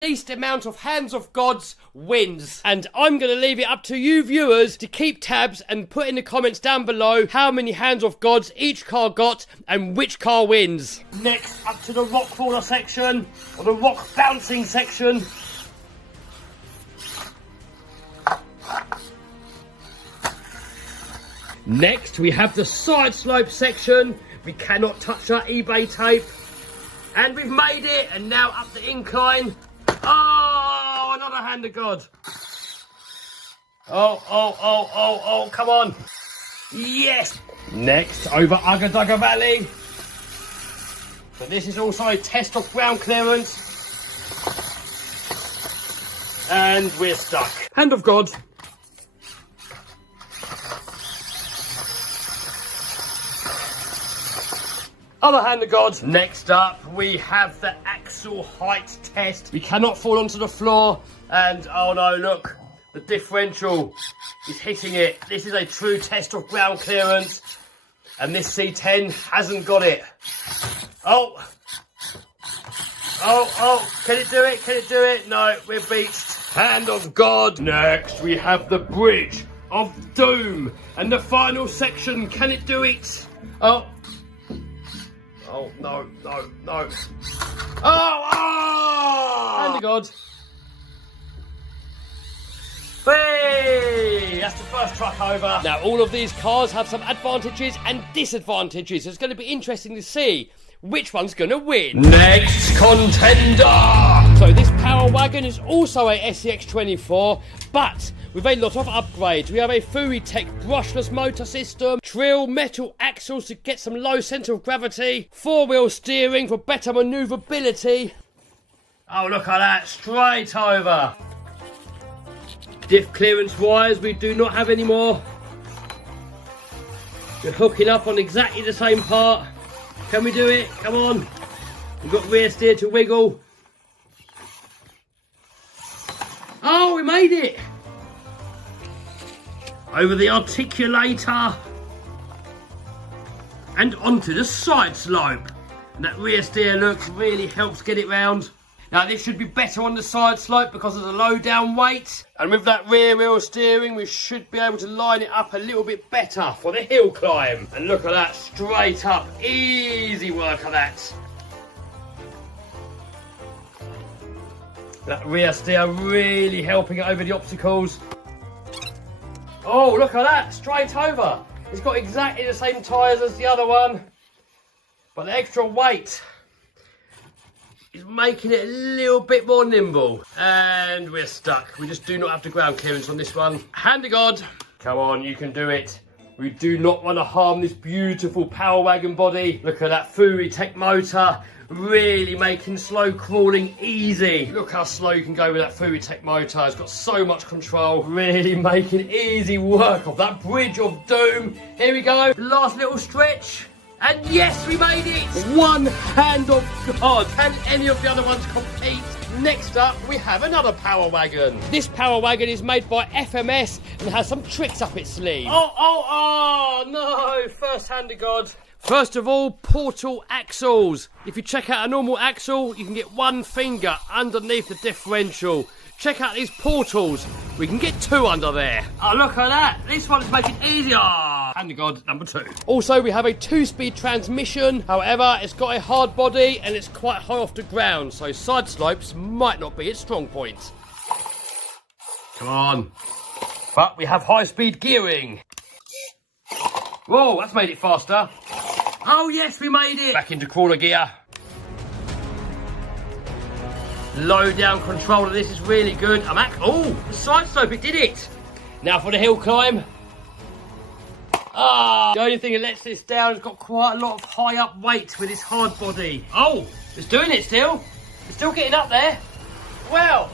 least amount of hands of gods wins. And I'm going to leave it up to you viewers to keep tabs and put in the comments down below how many hands of gods each car got and which car wins. Next, up to the rock crawler section, or the rock bouncing section. Next, we have the side slope section. We cannot touch that eBay tape. And we've made it, and now up the incline. Oh, another hand of God. Oh, come on. Yes. Next, over Ugga Dugga Valley. But this is also a test of ground clearance. And we're stuck. Hand of God. Other hand of God. Next up, we have the axle height test. We cannot fall onto the floor. And, oh no, look. The differential is hitting it. This is a true test of ground clearance. And this C10 hasn't got it. Oh. Can it do it? Can it do it? No, we're beached. Hand of God. Next, we have the Bridge of Doom. And the final section. Can it do it? Oh, no. Hand of God. Hey, that's the first truck over. Now, all of these cars have some advantages and disadvantages. It's going to be interesting to see which one's going to win. Next contender. So this Power Wagon is also a SCX24, but with a lot of upgrades. We have a Furitech brushless motor system, trill metal axles to get some low centre of gravity, four-wheel steering for better manoeuvrability. Oh, look at that, straight over. Diff clearance wires we do not have anymore. We're hooking up on exactly the same part. Can we do it? Come on. We've got rear steer to wiggle. Oh, we made it. Over the articulator. And onto the side slope. And that rear steer look really helps get it round. Now this should be better on the side slope because of the low down weight. And with that rear wheel steering, we should be able to line it up a little bit better for the hill climb. And look at that, straight up, easy work of that. That rear steer really helping it over the obstacles. Oh, look at that, straight over. It's got exactly the same tyres as the other one, but the extra weight is making it a little bit more nimble. And we're stuck. We just do not have the ground clearance on this one. Hand of God. Come on, you can do it. We do not want to harm this beautiful Power Wagon body. Look at that Furitech motor. Really making slow crawling easy. Look how slow you can go with that Furitech motor. It's got so much control. Really making easy work of that Bridge of Doom. Here we go. Last little stretch. And yes, we made it! One hand of God. Can any of the other ones compete? Next up, we have another Power Wagon. This Power Wagon is made by FMS and has some tricks up its sleeve. Oh, no. First hand of God. First of all, portal axles. If you check out a normal axle, you can get one finger underneath the differential. Check out these portals. We can get two under there. Oh, look at that. This one's making it easier. Hand of God, number 2. Also, we have a 2-speed transmission. However, it's got a hard body and it's quite high off the ground, so side slopes might not be its strong point. Come on. But we have high-speed gearing. Whoa, that's made it faster. Oh, yes, we made it. Back into crawler gear. Low down control of this is really good. Oh, the side slope, it did it. Now for the hill climb. The only thing that lets this down, it's got quite a lot of high up weight with its hard body. Oh, it's doing it still. It's still getting up there. Well.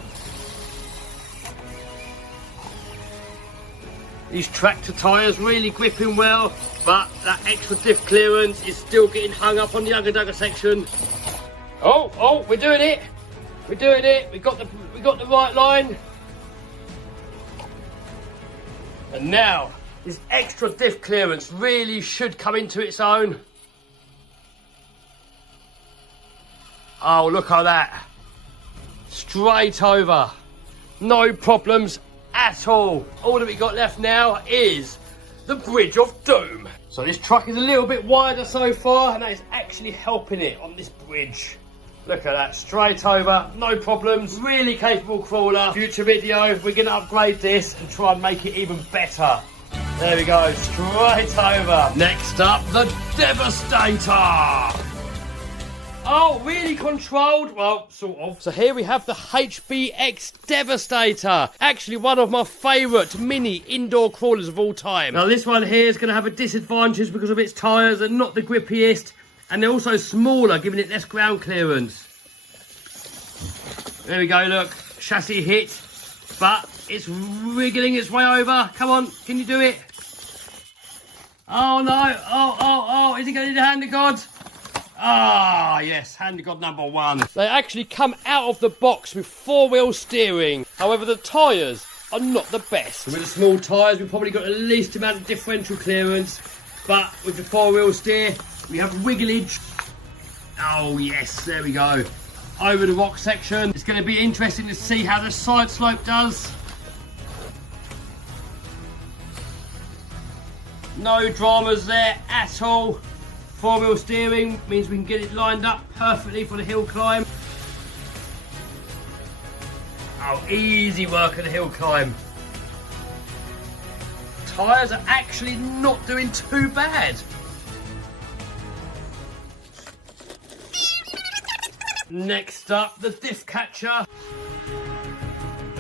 These tractor tyres really gripping well, but that extra diff clearance is still getting hung up on the Ugga Dugga section. Oh, we're doing it. We're doing it. We got the right line. And now this extra diff clearance really should come into its own. Oh, look at that. straight over. No problems at all. All that we got left now is the Bridge of Doom. So this truck is a little bit wider so far, and that is actually helping it on this bridge. Look at that, straight over, no problems. Really capable crawler. Future video, we're going to upgrade this and try and make it even better. There we go, straight over. Next up, the Devastator. Oh, really controlled? Well, sort of. So here we have the HBX Devastator. Actually, one of my favourite mini indoor crawlers of all time. Now, this one here is going to have a disadvantage because of its tyres. They're not the grippiest. And they're also smaller, giving it less ground clearance. There we go, look. Chassis hit. But it's wriggling its way over. Come on, can you do it? Oh, no. Oh. Is it going to need a hand of God? Ah, yes, hand of God number one. They actually come out of the box with four-wheel steering. However, the tyres are not the best. With the small tyres, we've probably got the least amount of differential clearance. But with the four-wheel steer, we have wigglage. Oh, yes, there we go. Over the rock section. It's going to be interesting to see how the side slope does. No dramas there at all. Four-wheel steering means we can get it lined up perfectly for the hill climb. Oh, easy work on the hill climb. Tyres are actually not doing too bad. Next up, the diff catcher.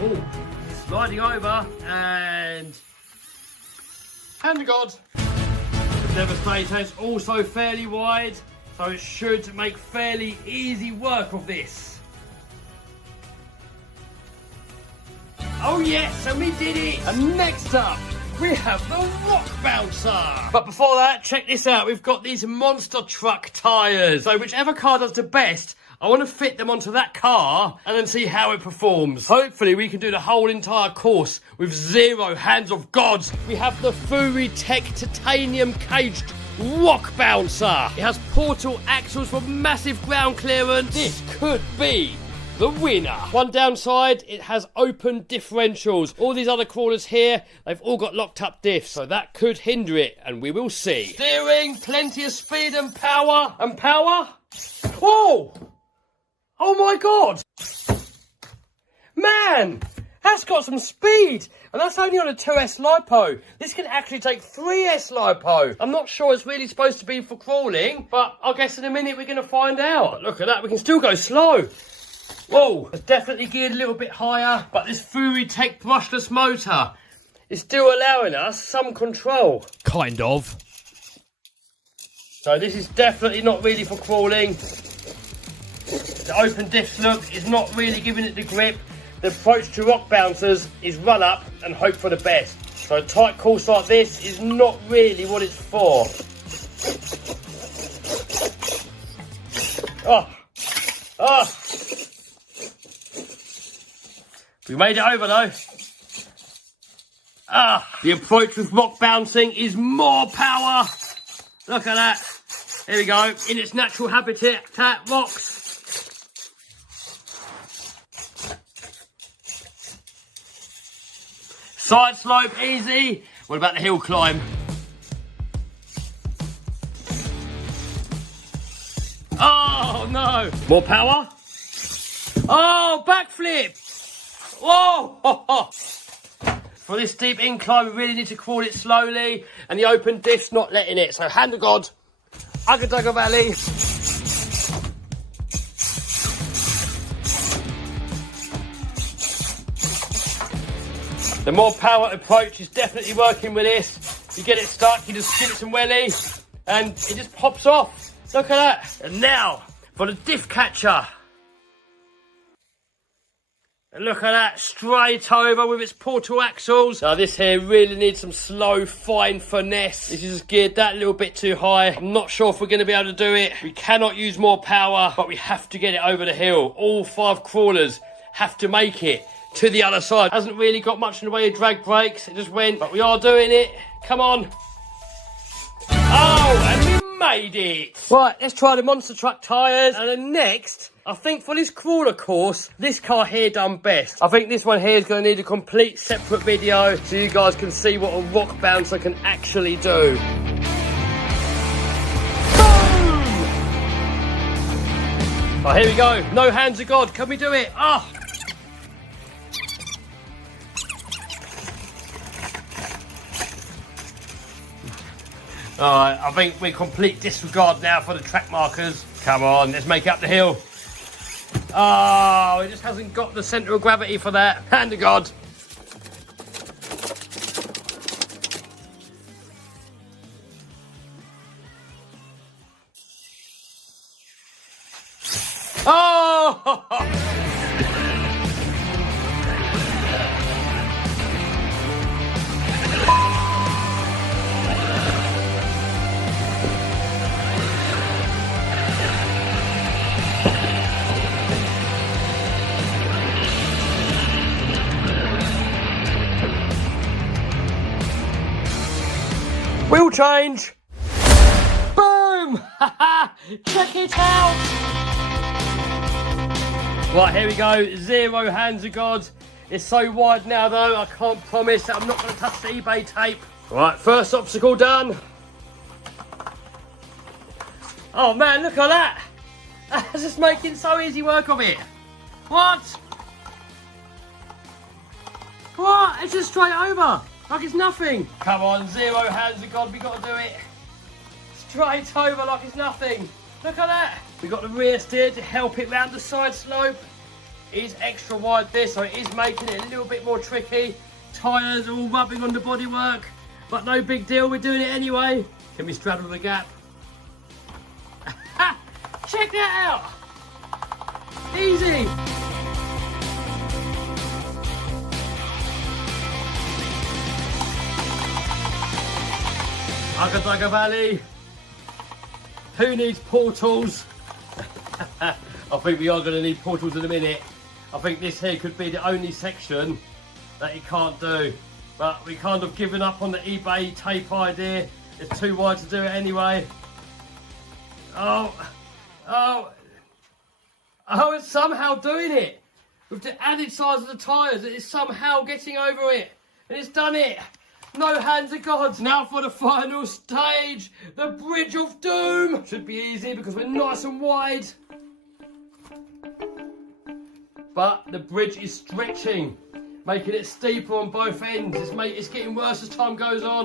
Oh, sliding over and hand of God. The Devastator is also fairly wide, so it should make fairly easy work of this. Oh yes, and we did it! And next up, we have the Rock Bouncer. But before that, check this out. We've got these monster truck tyres. So whichever car does the best, I want to fit them onto that car and then see how it performs. Hopefully we can do the whole entire course with zero hands of God. We have the Fury Tech titanium caged Rock Bouncer. It has portal axles for massive ground clearance. This could be the winner. One downside, it has open differentials. All these other crawlers here, they've all got locked up diffs, so that could hinder it, and we will see. Steering, plenty of speed and power. And power? Whoa! Oh my God! Man! That's got some speed! And that's only on a 2S LiPo. This can actually take 3S LiPo. I'm not sure it's really supposed to be for crawling, but I guess in a minute we're going to find out. Look at that, we can still go slow. Whoa, it's definitely geared a little bit higher, but this Fury Tech brushless motor is still allowing us some control. Kind of. So this is definitely not really for crawling. The open diffs look is not really giving it the grip. The approach to rock bouncers is run up and hope for the best. So a tight course like this is not really what it's for. Oh. We made it over though. The approach with rock bouncing is more power. Look at that. There we go. In its natural habitat, rocks. Side slope, easy. What about the hill climb? Oh, no. More power. Oh, backflip. Whoa. For this steep incline, we really need to crawl it slowly. And the open diff's not letting it. So, hand of God. Ugga Valley. The more power approach is definitely working with this. You get it stuck, you just give it some welly, and it just pops off. Look at that. And now, for the diff catcher. And look at that, straight over with its portal axles. Now this here really needs some slow, fine finesse. This is geared that little bit too high. I'm not sure if we're going to be able to do it. We cannot use more power, but we have to get it over the hill. All 5 crawlers have to make it to the other side. Hasn't really got much in the way of drag brakes. It just went, but we are doing it. Come on. Oh, and we made it. Right, let's try the monster truck tyres. And then next, I think for this crawler course, this car here done best. I think this one here is going to need a complete separate video so you guys can see what a rock bouncer can actually do. Oh, here we go. No hands of God. Can we do it? Ah! Oh. Alright, I think we're complete disregard now for the track markers. Come on, let's make it up the hill. Oh, it just hasn't got the centre of gravity for that. Hand of God. Oh! Wheel change. Boom! Check it out. Right, here we go. 0 hands of God. It's so wide now, though, I can't promise that I'm not going to touch the eBay tape. Right, first obstacle done. Oh, man, look at that. That's just making so easy work of it. What? What? It's just straight over. Like it's nothing. Come on, 0 hands of God. We got to do it. Straight over like it's nothing. Look at that. We've got the rear steer to help it round the side slope. It is extra wide this, so it is making it a little bit more tricky. Tyres are all rubbing on the bodywork, but no big deal, we're doing it anyway. Can we straddle the gap? Check that out. Easy. Ugga Valley. Who needs portals? I think we are going to need portals in a minute. I think this here could be the only section that you can't do. But we kind of given up on the eBay tape idea. It's too wide to do it anyway. Oh, it's somehow doing it. With the added size of the tyres, it is somehow getting over it. And it's done it. No hands of God. Now for the final stage, the Bridge of Doom. Should be easy because we're nice and wide. But the bridge is stretching, making it steeper on both ends. It's getting worse as time goes on.